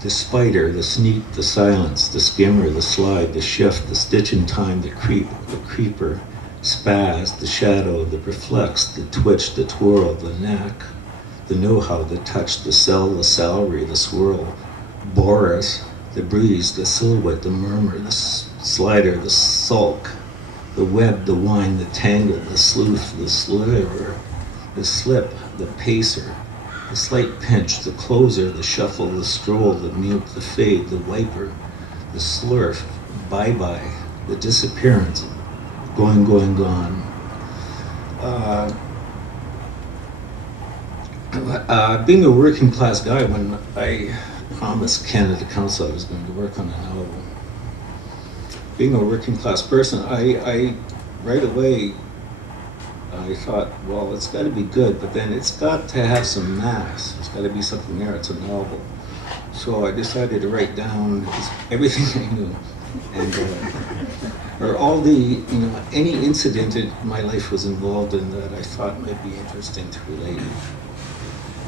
The spider, the sneak, the silence, the skimmer, the slide, the shift, the stitch in time, the creep, the creeper, spaz, the shadow, the reflex, the twitch, the twirl, the knack, the know-how, the touch, the cell, the salary, the swirl, Boris, the breeze, the silhouette, the murmur, the slider, the sulk, the web, the wine, the tangle, the sleuth, the sliver, the slip, the pacer, the slight pinch, the closer, the shuffle, the stroll, the mute, the fade, the wiper, the slurf, bye-bye, the disappearance, going, going, gone. Being a working class guy, when I promised Canada Council I was going to work on an album, being a working class person, I right away, I thought, well, it's got to be good, but then it's got to have some mass. It's got to be something there. It's a novel. So I decided to write down everything I knew, and or all the, any incident in my life was involved in that I thought might be interesting to relate.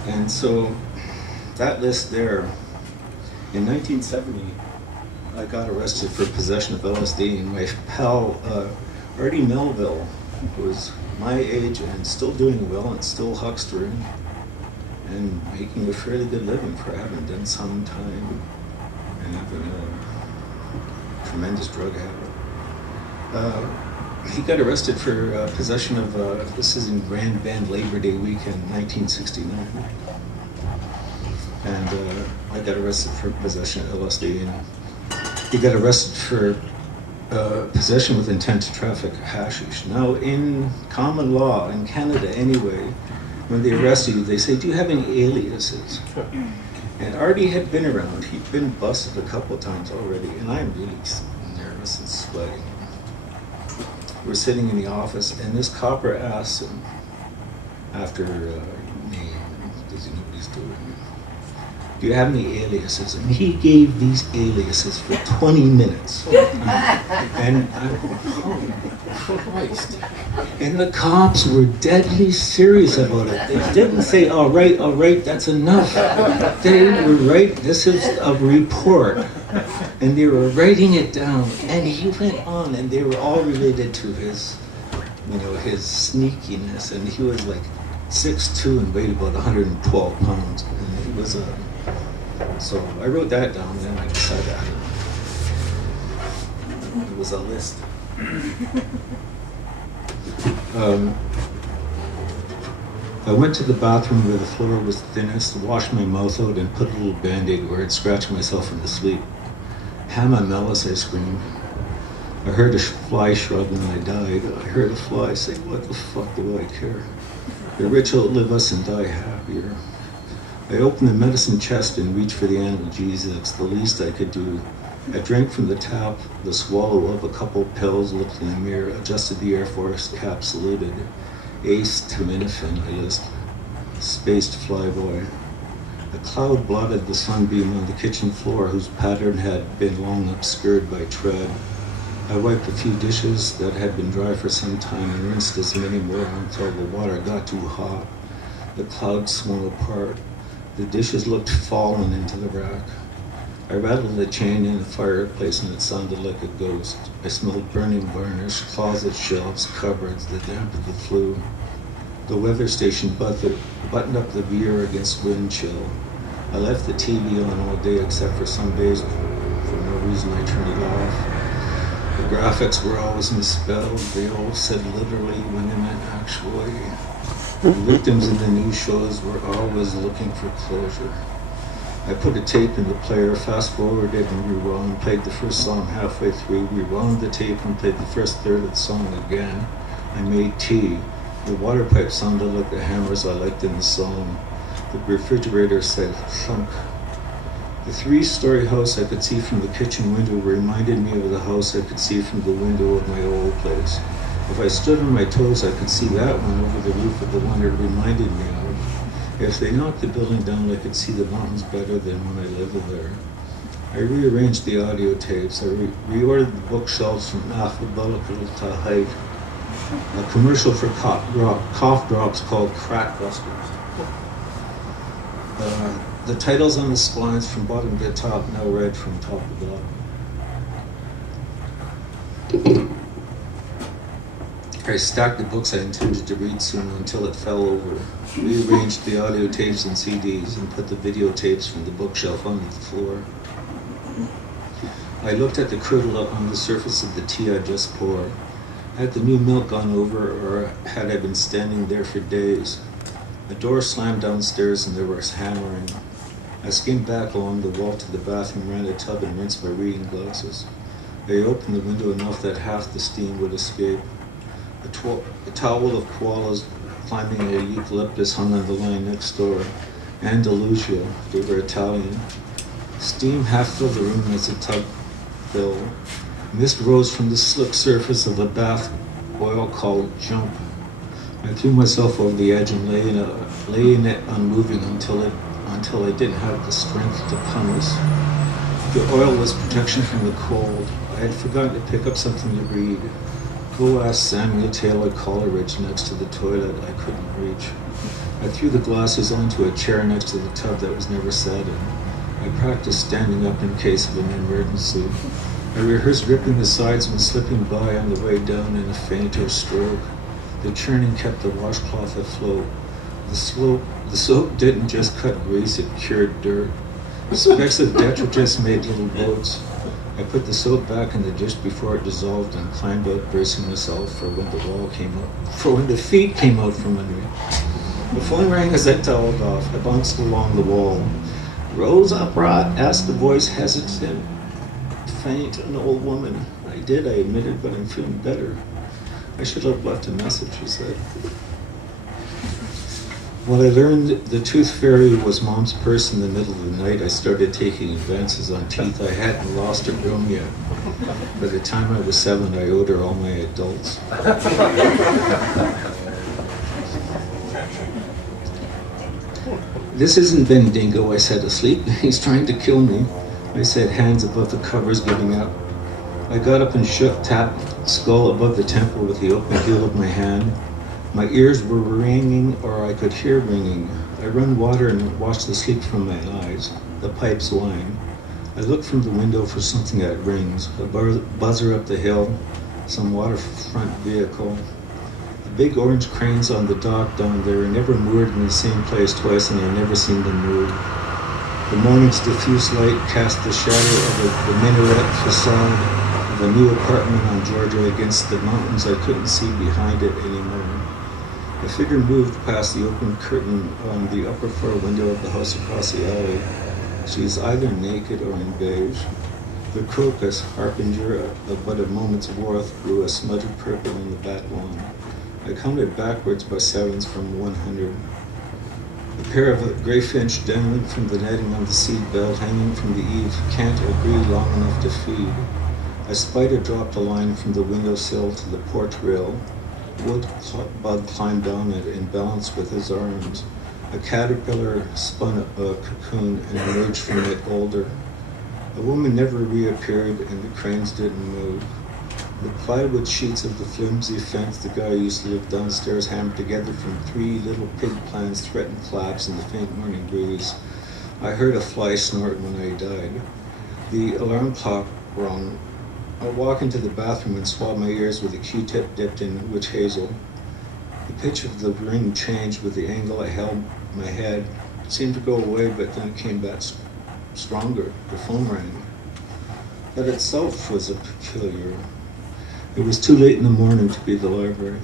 And so that list there, in 1970, I got arrested for possession of LSD, and my pal, Artie Melville, who was my age and still doing well and still huckstering and making a fairly good living for having done some time and having a tremendous drug habit. He got arrested for possession of, this is in Grand Bend Labor Day weekend, 1969. And I got arrested for possession of LSD, and he got arrested for possession with intent to traffic hashish. Now, in common law, in Canada anyway, when they arrest you, they say, do you have any aliases? And Artie had been around. He'd been busted a couple of times already, and I'm really nervous and sweating. We're sitting in the office, and this copper asks him, after name, does he know what he's doing? Do you have any aliases? And he gave these aliases for 20 minutes. And oh, Christ. And the cops were deadly serious about it. They didn't say, all right, that's enough. They were right, this is a report. And they were writing it down. And he went on, and they were all related to his, his sneakiness. And he was like 6'2" and weighed about 112 pounds. And he was a... So I wrote that down, and then I decided it was a list. I went to the bathroom where the floor was thinnest, washed my mouth out, and put a little Band-Aid where I'd scratched myself into sleep. Hamma Mellis, I screamed. I heard a fly shrug when I died. I heard a fly say, what the fuck do I care? The rich outlive us and die happier. I opened the medicine chest and reached for the analgesics, the least I could do. I drank from the tap, the swallow of a couple pills, looked in the mirror, adjusted the Air Force cap, saluted. Ace to Minifin, I lisped. Spaced flyboy. A cloud blotted the sunbeam on the kitchen floor, whose pattern had been long obscured by tread. I wiped a few dishes that had been dry for some time and rinsed as many more until the water got too hot. The cloud swung apart. The dishes looked fallen into the rack. I rattled a chain in the fireplace and it sounded like a ghost. I smelled burning varnish, closet shelves, cupboards, the damp of the flue. The weather station buttoned up the veer against wind chill. I left the TV on all day except for some days for no reason I turned it off. The graphics were always misspelled. They all said literally when they meant actually. The victims in the news shows were always looking for closure. I put a tape in the player, fast-forwarded and rewound, played the first song halfway through, rewound the tape and played the first third of the song again. I made tea. The water pipe sounded like the hammers I liked in the song. The refrigerator said thunk. The three-story house I could see from the kitchen window reminded me of the house I could see from the window of my old place. If I stood on my toes, I could see that one over the roof of the one it reminded me of. If they knocked the building down, I could see the mountains better than when I lived there. I rearranged the audio tapes. I reordered the bookshelves from alphabetical to height. A commercial for cough drops called Crack Busters. The titles on the spines from bottom to top now read from top to bottom. I stacked the books I intended to read soon until it fell over, rearranged the audio tapes and CDs, and put the videotapes from the bookshelf onto the floor. I looked at the curdle on the surface of the tea I'd just poured. Had the new milk gone over, or had I been standing there for days? A door slammed downstairs and there was hammering. I skimmed back along the wall to the bathroom, ran a tub and rinsed my reading glasses. I opened the window enough that half the steam would escape. A towel of koalas climbing a eucalyptus hung on the line next door. Andalusia, they were Italian. Steam half filled the room as the tub filled. Mist rose from the slick surface of a bath oil called jump. I threw myself over the edge and lay in it unmoving until I didn't have the strength to pumice. The oil was protection from the cold. I had forgotten to pick up something to read. Go ask Samuel Taylor Coleridge next to the toilet I couldn't reach. I threw the glasses onto a chair next to the tub that was never sat in. I practiced standing up in case of an emergency. I rehearsed ripping the sides and slipping by on the way down in a faint or stroke. The churning kept the washcloth afloat. The soap didn't just cut grease, it cured dirt. Specks of detritus made little boats. I put the soap back in the dish before it dissolved and climbed out, bracing myself for when the feet came out from under me. The phone rang as I toweled off. I bounced along the wall. "Rose upright?" asked the voice, hesitant, faint, an old woman. I did, I admitted, but I'm feeling better. I should have left a message, she said. When I learned the tooth fairy was Mom's purse in the middle of the night, I started taking advances on teeth I hadn't lost or grown yet. By the time I was 7, I owed her all my adults. "This isn't Bendigo," I said, asleep. "He's trying to kill me." I said, hands above the covers, giving up. I got up and shook, tapped skull above the temple with the open heel of my hand. My ears were ringing, or I could hear ringing. I run water and washed the sleep from my eyes. The pipes whine. I look from the window for something that rings. A buzzer up the hill, some waterfront vehicle. The big orange cranes on the dock down there are never moored in the same place twice, and I never seen them move. The morning's diffuse light cast the shadow of the minaret facade of a new apartment on Georgia against the mountains I couldn't see behind it anymore. A figure moved past the open curtain on the upper floor window of the house across the alley. She is either naked or in beige. The crocus, harbinger of but a moment's worth, grew a smudge of purple on the back lawn. I counted backwards by 7s from 100. A pair of gray finch dangling from the netting on the seat belt, hanging from the eave, can't agree long enough to feed. A spider dropped a line from the windowsill to the porch rail. Wood bug climbed down it and balanced with his arms. A caterpillar spun a cocoon and emerged from it older. A woman never reappeared and the cranes didn't move. The plywood sheets of the flimsy fence the guy used to live downstairs, hammered together from 3 little pig plants, threatened collapse in the faint morning breeze. I heard a fly snort when I died. The alarm clock rung. I walked into the bathroom and swabbed my ears with a Q-tip dipped in witch hazel. The pitch of the ring changed with the angle I held my head. It seemed to go away, but then it came back stronger. The phone rang. That itself was a peculiar. It was too late in the morning to be the library.